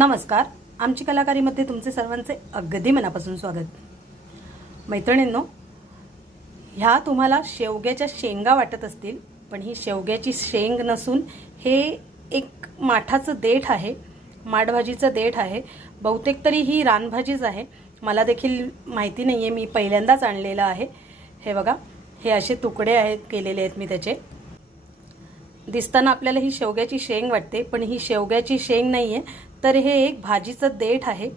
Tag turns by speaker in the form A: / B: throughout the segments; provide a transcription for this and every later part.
A: नमस्कार. आमची कलाकारीमध्ये तुमचे सर्वांचे अगदी मनापासून स्वागत. मैत्रिणींनो ह्या तुम्हाला शेवग्याच्या शेंगा वाटत असतील पण ही शेवग्याची शेंग नसून हे एक माठाचं देठ आहे माठभाजीचं देठ आहे. बहुतेक तरी ही रानभाजीच आहे. मला देखील माहिती नाही आहे मी पहिल्यांदाच आणलेलं आहे. हे बघा हे असे तुकडे आहेत केलेले आहेत मी त्याचे. दिसताना आपल्याला ही शेवग्याची शेंग वाटते पण ही शेवग्याची शेंग नाही आहे तर हे एक भाजीचं देठ आहे.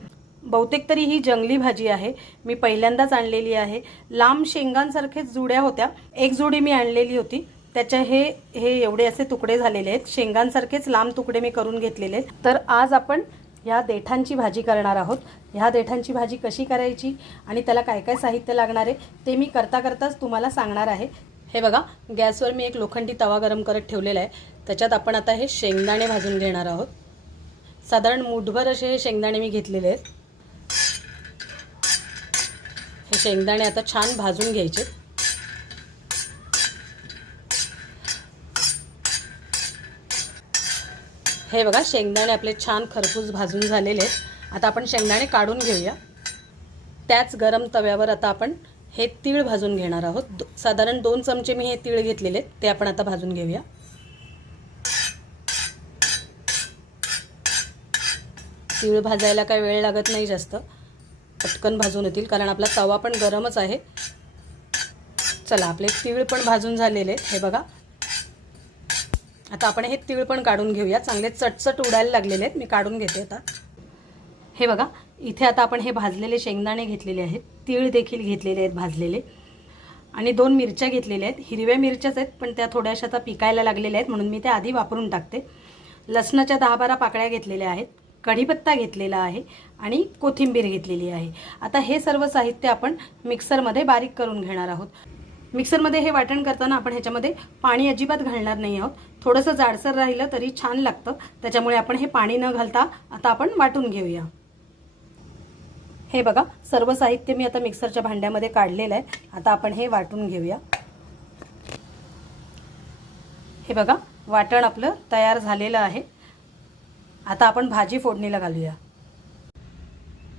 A: बहुतेक तरी ही जंगली भाजी आहे. मी पहिल्यांदाच आणलेली आहे. लांब शेंगांसारखेच जुड्या होत्या. एक जुडी मी आणलेली होती. त्याच्या हे हे एवढे असे तुकडे झालेले आहेत. शेंगांसारखेच लांब तुकडे मी करून घेतलेले आहेत. तर आज आपण ह्या देठांची भाजी करणार आहोत. ह्या देठांची भाजी कशी करायची आणि त्याला काय काय साहित्य लागणार आहे ते मी करता करताच तुम्हाला सांगणार आहे. हे बघा गॅसवर मी एक लोखंडी तवा गरम करत ठेवलेला आहे. त्याच्यात आपण आता हे शेंगदाणे भाजून घेणार आहोत. साधारण मुठभर असे हे शेंगदाणे मी घेतलेले आहेत. हे शेंगदाणे आता छान भाजून घ्यायचे. हे बघा शेंगदाणे आपले छान खरपूस भाजून झालेले आहेत. आता आपण शेंगदाणे काढून घेऊया. त्याच गरम तव्यावर आता आपण हे तीळ भाजून घेणार आहोत. दो- साधारण दोन चमचे मी हे तीळ घेतलेले आहेत. ते आपण आता भाजून घेऊया. तीळ भाजायला काय वेळ लागत नाही जास्त. पटकन भाजून येतील कारण आपला तवा पण गरमच आहे. चला आपले तीळ पण भाजून झालेले आहेत. हे बघा. आता आपण हे तीळ पण काढून घेऊया. चांगले चटचट उडायला लागलेले आहेत. मी काढून घेते आता. हे बघा इथे आता आपण हे भाजलेले शेंगदाणे घेतलेले आहेत. तीळ देखील घेतलेले आहेत भाजलेले. आणि दोन मिरच्या घेतलेल्या आहेत. हिरव्या मिरच्याच आहेत पण त्या थोड्याशा आता पिकायला लागलेल्या आहेत म्हणून मी त्या आधी वापरून टाकते. लसणाच्या दहा बारा पाकळ्या घेतलेल्या आहेत. कढीपत्ता घेतलेला आहे आणि कोथिंबीर घेतलेली आहे. आता हे सर्व साहित्य आपण मिक्सरमध्ये बारीक करून घेणार आहोत. मिक्सरमध्ये हे वाटण करताना आपण ह्याच्यामध्ये पाणी अजिबात घालणार नाही आहोत. थोडंसं जाडसर राहिलं तरी छान लागतं. त्याच्यामुळे आपण हे पाणी न घालता आता आपण वाटून घेऊया. हे बघा सर्व साहित्य मी आता मिक्सरच्या भांड्यामध्ये काढलेलं आहे. आता आपण हे वाटून घेऊया. हे बघा वाटण आपलं तयार झालेलं आहे. आता आपण भाजी फोडणीला घालूया.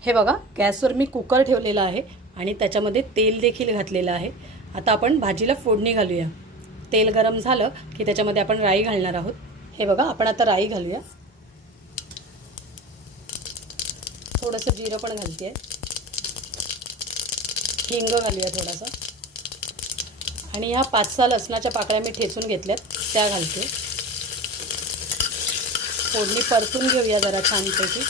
A: हे बघा गॅसवर मी कुकर ठेवलेला आहे आणि त्याच्यामध्ये तेल देखील घातलेलं आहे. आता आपण भाजीला फोडणी घालूया. तेल गरम झालं की त्याच्यामध्ये आपण राई घालणार आहोत. हे बघा आपण आता राई घालूया. थोडंसं जिरं पण घालते हिंग घालूया थोडासा. आणि ह्या पाच सहा लसणाच्या पाकळ्या मी ठेचून घेतल्यात त्या घालते. फोडणी परतून घेऊया जरा छानपैकी.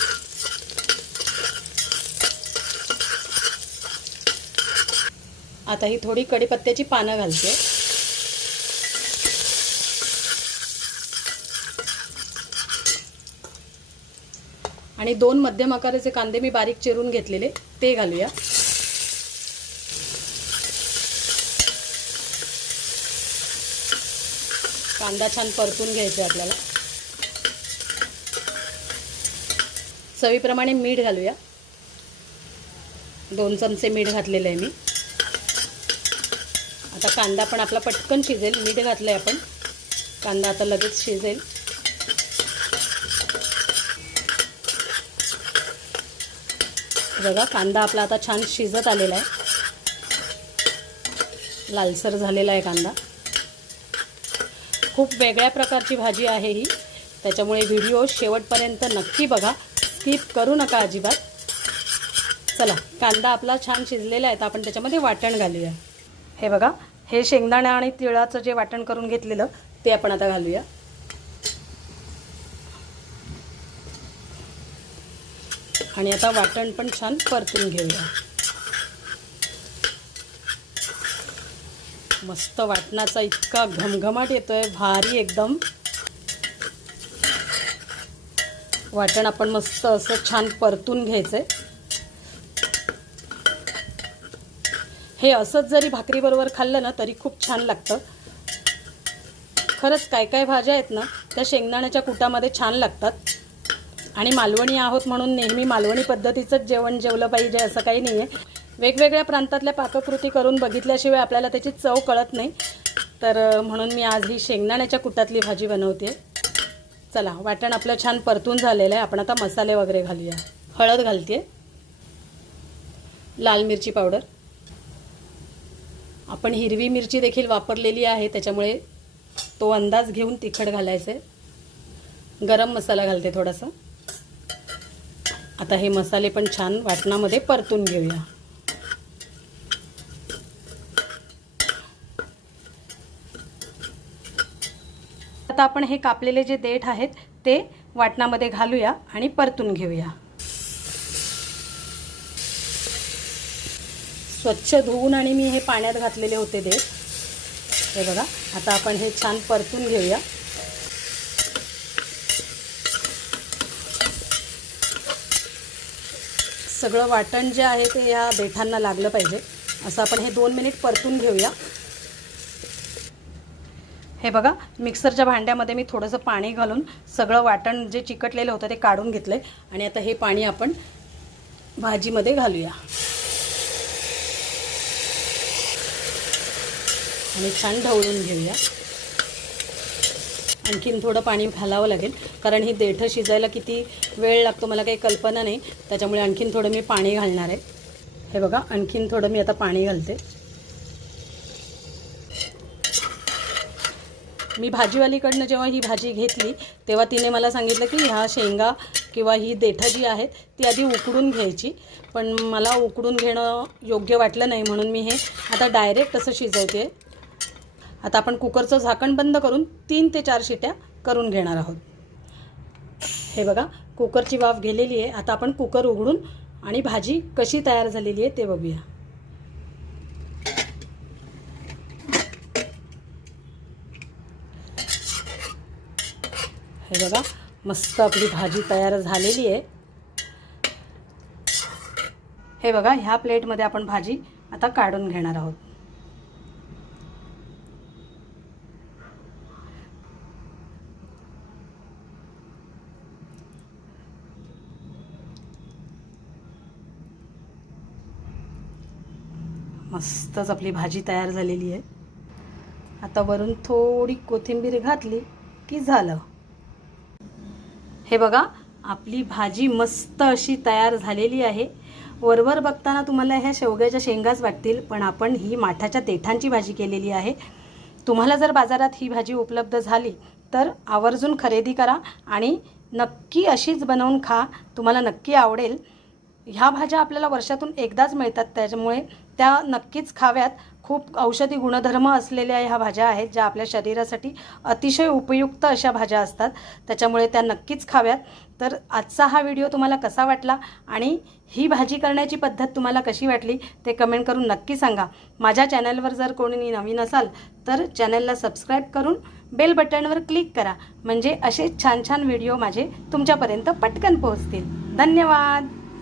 A: आता ही थोडी कढीपत्त्याची पानं घालते. आणि दोन मध्यम आकाराचे कांदे मी बारीक चिरून घेतलेले ते घालूया. कांदा छान परतून घ्यायचा आपल्याला. चवीप्रमाणे मीठ घालूया. दोन चमचे मीठ घातलेलं आहे मी. आता कांदा पण आपला पटकन शिजेल मीठ घातलं आहे आपण. कांदा आता लगेच शिजेल. बघा कांदा आपला आता छान शिजत आलेला आहे. लालसर झालेला आहे कांदा. खूप वेगळ्या प्रकारची भाजी आहे ही. त्याच्यामुळे व्हिडिओ शेवटपर्यंत नक्की बघा. स्किप करू नका अजिबात. चला कांदा आपला छान शिजलेला आहे. तर आपण त्याच्यामध्ये वाटण घालूया. हे बघा हे शेंगदाणा आणि तिळाचं जे वाटण करून घेतलेलं ते आपण आता घालूया. आणि आता वाटण पण छान परतून घेऊया. मस्त वाटणाचा इतका घमघमाट येतोय भारी एकदम. वाटण आपण मस्त असं छान परतून घ्यायचंय. हे असंच जरी भाकरीबरोबर खाल्लं ना तरी खूप छान लागतं. खरंच काय काय भाज्या आहेत ना त्या शेंगदाण्याच्या कुटामध्ये छान लागतात. आणि मालवणी आहोत म्हणून नेहमी मालवणी पद्धतीचंच जेवण जेवलं पाहिजे असं काही नाही आहे वेगवेगळ्या प्रांतातल्या पाककृती करून बघितल्याशिवाय आपल्याला त्याची चव कळत नाही. तर म्हणून मी आज ही शेंगदाण्याच्या कुटातली भाजी बनवते चला वाटण आपलं छान परतून झालेलं आहे. आपण आता मसाले वगैरे घालूया. हळद घालते लाल मिरची पावडर. आपण हिरवी मिरची देखील वापरलेली आहे. त्याच्यामुळे तो अंदाज घेऊन तिखट घालायचं आहे गरम मसाला घालते थोडासा. आता हे मसाले पण छान वाटणामध्ये परतून घेऊया. आता आपण हे कापलेले जे देठ आहेत ते वाटणामध्ये घालूया आणि परतून घेऊया. स्वच्छ धुवून आणि मी हे पाण्यात घातलेले होते देठ. हे बघा आता आपण हे छान परतून घेऊया. सगळं वाटण जे आहे ते या देठांना लागलं पाहिजे. असं आपण हे दोन मिनिट परतून घेऊया. हे बघा मिक्सरच्या भांड्यामध्ये मी थोडंसं पाणी घालून सगळं वाटण जे चिकटलेलं होतं ते काढून घेतलं आहे आणि आता हे पाणी आपण भाजीमध्ये घालूया. आणि छान ढवळून घेऊया. आणखीन थोडं पाणी घालावं लागेल. कारण ही देठं शिजायला किती वेळ लागतो मला काही कल्पना नाही. त्याच्यामुळे आणखीन थोडं मी पाणी घालणार आहे. हे बघा आणखीन थोडं मी आता पाणी घालते. मी भाजीवालीकडनं जेव्हा ही भाजी घेतली तेव्हा तिने मला सांगितलं की ह्या शेंगा किंवा ही देठं जी आहेत ती आधी उकडून घ्यायची. पण मला उकडून घेणं योग्य वाटलं नाही म्हणून मी हे आता डायरेक्ट असं शिजवते. आता आपण कुकरचं झाकण बंद करून तीन ते चार शिट्या करून घेणार आहोत. हे बघा कुकरची वाफ गेलेली आहे. आता आपण कुकर उघडून आणि भाजी कशी तयार झालेली आहे ते बघूया. हे बघा मस्त आपली भाजी तयार झालेली आहे. हे बघा ह्या प्लेटमध्ये आपण भाजी आता काढून घेणार आहोत. मस्तच आपली भाजी तयार झालेली आहे. आता वरून थोडी कोथिंबीर घातली की झालं. हे बघा आपली भाजी मस्त अशी तयार झालेली आहे. वरवर बघताना तुम्हाला ह्या शेवग्याच्या शेंगाच वाटतील पण आपण ही माठाच्या देठांची भाजी केलेली आहे. तुम्हाला जर बाजारात ही भाजी उपलब्ध झाली तर आवर्जून खरेदी करा आणि नक्की अशीच बनवून खा. तुम्हाला नक्की आवडेल. ह्या भाज्या आपल्याला वर्षातून एकदाच मिळतात. त्याच्यामुळे त्या नक्कीच खाव्यात. खूप औषधी गुणधर्म असलेल्या ह्या भाज्या आहेत ज्या आपल्या शरीरासाठी अतिशय उपयुक्त अशा भाज्या असतात. त्याच्यामुळे त्या नक्कीच खाव्यात. तर आजचा हा व्हिडिओ तुम्हाला कसा वाटला आणि ही भाजी करण्याची पद्धत तुम्हाला कशी वाटली ते कमेंट करून नक्की सांगा. माझ्या चॅनलवर जर कोणी नवीन असाल तर चॅनलला सबस्क्राईब करून बेल बटनवर क्लिक करा. म्हणजे असे छान छान व्हिडिओ माझे तुमच्यापर्यंत पटकन पोहोचतील. धन्यवाद!